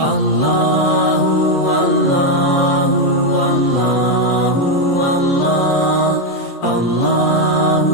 الله الله الله الله الله الله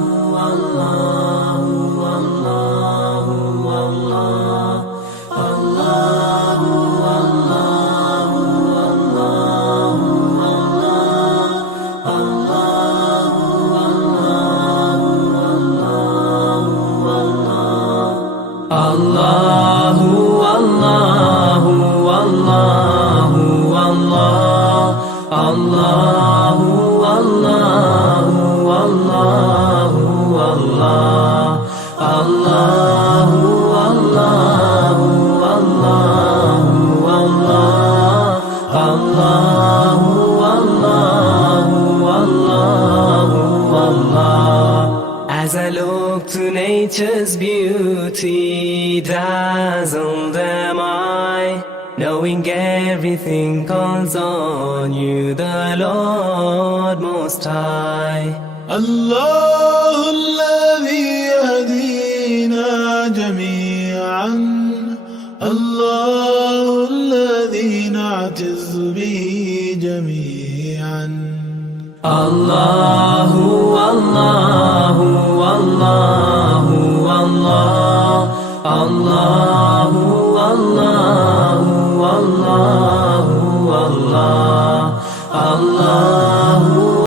الله الله الله الله As I look to nature's beauty, dazzled am I, knowing everything calls on you, the Lord Most High. الله الذي يهدينا جميعا، الله الذي نعتز به جميعا. الله الله الله الله الله الله الله الله الله